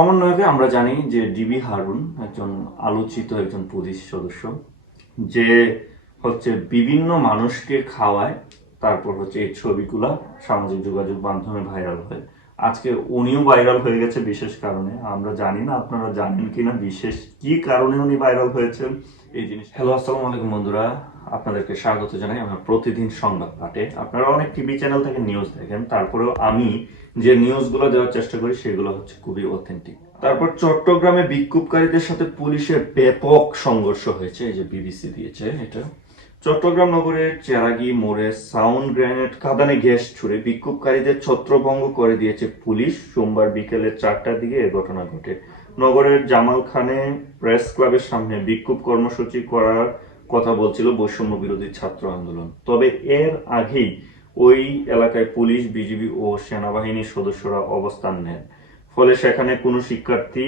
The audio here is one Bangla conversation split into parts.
সমন্বয়কে আমরা জানি যে ডিবি হারুন, একজন আলোচিত একজন পুলিশ সদস্য, যে হচ্ছে বিভিন্ন মানুষকে খাওয়ায়, তারপর হচ্ছে এই ছবিগুলা সামাজিক যোগাযোগ মাধ্যমে ভাইরাল হয়। আজকে উনিও ভাইরাল হয়ে গেছে বিশেষ কারণে। আমরা জানি না আপনারা জানেন কিনা বিশেষ কি কারণে উনি ভাইরাল হয়েছেন এই জিনিস হ্যালো, আসসালামু আলাইকুম বন্ধুরা। আপনাদেরকে স্বাগত জানাই আমার প্রতিদিন সংবাদ পাঠে। আপনারা অনেক টিভি চ্যানেল থেকে নিউজ দেখেন, তারপরেও আমি যে নিউজগুলো দেওয়ার চেষ্টা করি, সেগুলো হচ্ছে খুবই অথেন্টিক তারপর চট্টগ্রামে বিক্ষোভকারীদের সাথে পুলিশের ব্যাপক সংঘর্ষ হয়েছে, এই যে বিবিসি দিয়েছে এটা। চট্টগ্রাম নগরের চেরাগি মোড়ে সাউন্ড গ্রেনেড কাঁদানে গ্যাস ছুড়ে বিক্ষোভকারীদের ছত্রভঙ্গ করে দিয়েছে পুলিশ। সোমবার বিকেলে চারটার দিকে এ ঘটনা ঘটে। নগরের জামাল খানে প্রেস ক্লাবের সামনে বিক্ষোভ কর্মসূচি করার কথা বলছিল বৈষম্য বিরোধী ছাত্র আন্দোলন। তবে এর আগেই ওই এলাকায় পুলিশ, বিজিবি ও সেনাবাহিনীর সদস্যরা অবস্থান নেন। ফলে সেখানে কোনো শিক্ষার্থী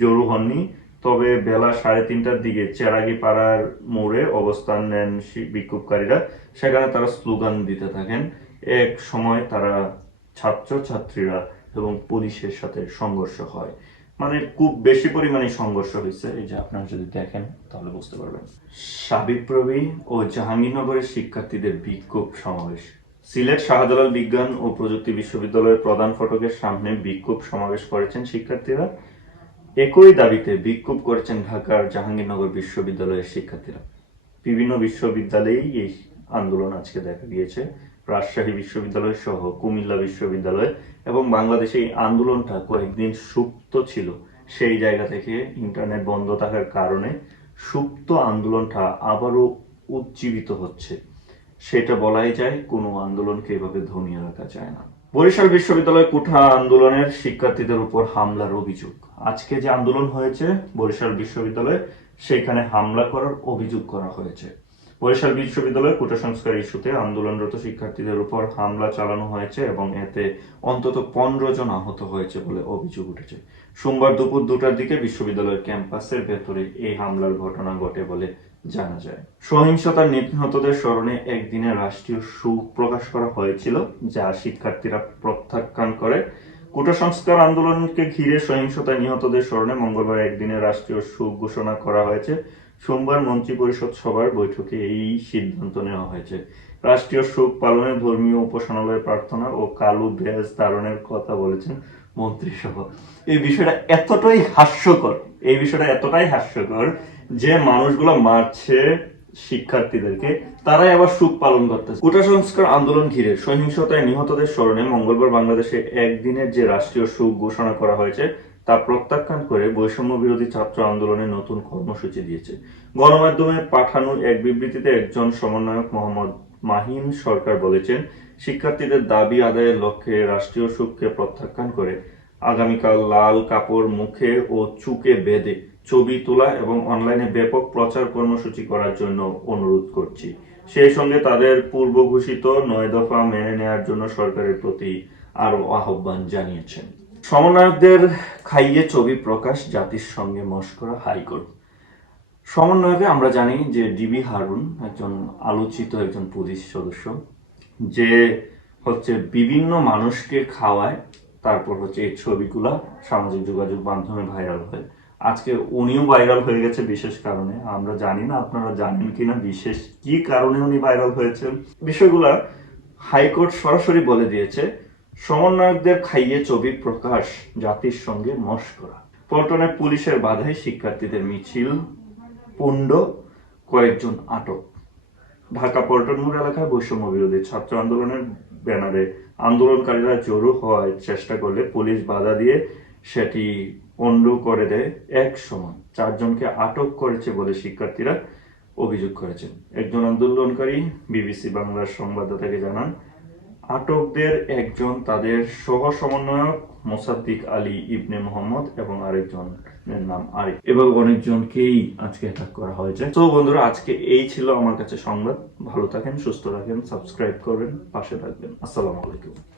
জড়ো হননি। তবে বেলা সাড়ে তিনটার দিকে চেরাগি পাড়ার মোড়ে অবস্থান নেন বিক্ষোভকারীরা। সেখানে তারা স্লোগান দিতে থাকেন, এক সময় তারা ছাত্র ছাত্রীরা এবং পুলিশের সাথে সংঘর্ষ হয়। মানে খুব বেশি পরিমাণে সংঘর্ষ হয়েছে, এই যে আপনারা যদি দেখেন, তাহলে বুঝতে পারবেন। সাবিপ্রবি ও জাহাঙ্গীরনগরের শিক্ষার্থীদের বিক্ষোভ সমাবেশ। সিলেট শাহজালাল বিজ্ঞান ও প্রযুক্তি বিশ্ববিদ্যালয়ের প্রধান ফটকের সামনে বিক্ষোভ সমাবেশ করেছেন শিক্ষার্থীরা। একই দাবিতে বিক্ষোভ করেছেন ঢাকার জাহাঙ্গীরনগর বিশ্ববিদ্যালয়ের শিক্ষার্থীরা। বিভিন্ন বিশ্ববিদ্যালয়েই এই আন্দোলন আজকে দেখা গিয়েছে। রাজশাহী বিশ্ববিদ্যালয় সহ কুমিল্লা বিশ্ববিদ্যালয় এবং বাংলাদেশে এই আন্দোলনটা কয়েকদিন সুপ্ত ছিল। সেই জায়গা থেকে ইন্টারনেট বন্ধ থাকার কারণে সুপ্ত আন্দোলনটা আবারও উজ্জীবিত হচ্ছে। সেটা বলাই যায়, কোনো আন্দোলনকে এভাবে ধমিয়ে রাখা যায় না। বরিশাল বিশ্ববিদ্যালয় কুঠা আন্দোলনের শিক্ষার্থীদের উপর হামলার অভিযোগ। আজকে যে আন্দোলন হয়েছে বরিশাল বিশ্ববিদ্যালয়ে, সেখানে হামলা করার অভিযোগ করা হয়েছে। বরিশাল বিশ্ববিদ্যালয়ে কোটা সংস্কার ইস্যুতে আন্দোলনরত শিক্ষার্থীদের উপর হামলা চালানো হয়েছে এবং এতে অন্তত পনেরো জন আহত হয়েছে বলে অভিযোগ উঠেছে। সোমবার দুপুর দুটার দিকে বিশ্ববিদ্যালয়ের ক্যাম্পাসের ভেতরে এই হামলার ঘটনা ঘটে বলে জানা যায়। সহিংসতার নিহতদের স্মরণে একদিনে রাষ্ট্রীয় শোক প্রকাশ করা হয়েছিল, যা শিক্ষার্থীরা প্রত্যাখ্যান করে। কোটা সংস্কার আন্দোলনকে ঘিরে সহিংসতায় নিহতদের স্মরণে মঙ্গলবার একদিনে রাষ্ট্রীয় শোক ঘোষণা করা হয়েছে। সোমবার মন্ত্রী পরিষদ সভার বৈঠকে এই সিদ্ধান্ত নেওয়া হয়েছে। রাষ্ট্রীয় শোক পালনে ধর্মীয় উপাসনালয় প্রার্থনা ও কালো ব্যাজ ধারণের কথা বলেছেন মন্ত্রিসভা। এই বিষয়টা এতটাই হাস্যকর, এই বিষয়টা এতটাই হাস্যকর যে মানুষগুলো মারছে শিক্ষার্থীদেরকে, তারাই আবার সুখ পালন করতেছে। কোটা সংস্কার আন্দোলন ঘিরে সহিংসতায় নিহতদের স্মরণে মঙ্গলবার বাংলাদেশে একদিনের যে রাষ্ট্রীয় সুখ ঘোষণা করা হয়েছে তা প্রত্যাখ্যান করে বৈষম্য বিরোধী ছাত্র আন্দোলনের নতুন কর্মসূচি দিয়েছে। গণমাধ্যমে পাঠানো এক বিবৃতিতে একজন সমন্বয়ক মোহাম্মদ মাহিন সরকার বলেছেন, শিক্ষার্থীদের দাবি আদায়ের লক্ষ্যে রাষ্ট্রীয় শোককে প্রত্যাখ্যান করে আগামীকাল লাল কাপড় মুখে ও চুকে বেঁধে ছবি তোলা এবং অনলাইনে ব্যাপক প্রচার কর্মসূচি করার জন্য অনুরোধ করছি। সেই সঙ্গে তাদের পূর্ব ঘোষিত নয় দফা মেনে নেওয়ার জন্য সরকারের প্রতি আরও আহ্বান জানিয়েছেন। সমন্বয়কদের খাইয়ে ছবি প্রকাশ জাতির সঙ্গে মস্করা হাইকোর্ট। সমন্বয়কে আমরা জানি যে ডিবি হারুন, একজন আলোচিত একজন পুলিশ সদস্য, যে হচ্ছে বিভিন্ন মানুষকে খাওয়ায়, তারপর হচ্ছে এই ছবিগুলা সামাজিক যোগাযোগ মাধ্যমে ভাইরাল হয়। আজকে উনিও ভাইরাল হয়ে গেছে বিশেষ কারণে। আমরা জানি না আপনারা জানেন কিনা বিশেষ কি কারণে উনি ভাইরাল হয়েছেন। বিষয়গুলা হাইকোর্ট সরাসরি বলে দিয়েছে সমন্বয়কদের খাইয়ে ছবি প্রকাশ, জাতির সঙ্গে মস্করা। পল্টনে পুলিশের বাধায় শিক্ষার্থীদের মিছিল, পুণ্ড, কয়েকজন আটক। ঢাকা পল্টন মোড় এলাকায় বৈষম্য বিরোধী ছাত্র আন্দোলনের ব্যানারে আন্দোলনকারীরা জড়ো হওয়ার চেষ্টা করলে পুলিশ বাধা দিয়ে সেটি পণ্ড করে দেয় এক সময় চারজনকে আটক করেছে বলে শিক্ষার্থীরা অভিযোগ করেছেন। একজন আন্দোলনকারী, বিবিসি বাংলার সংবাদদাতাকে জানান আটকদের একজন তাদের সহ সমন্বয়ক মোসাদ্দিক আলী ইবনে মোহাম্মদ এবং আরেকজন নাম আরিফ এবং অনেকজনকেই আজকে অ্যাটাক করা হয়েছে। তো বন্ধুরা, আজকে এই ছিল আমার কাছে সংবাদ। ভালো থাকেন, সুস্থ থাকেন সাবস্ক্রাইব করবেন, পাশে থাকবেন। আসসালামু আলাইকুম।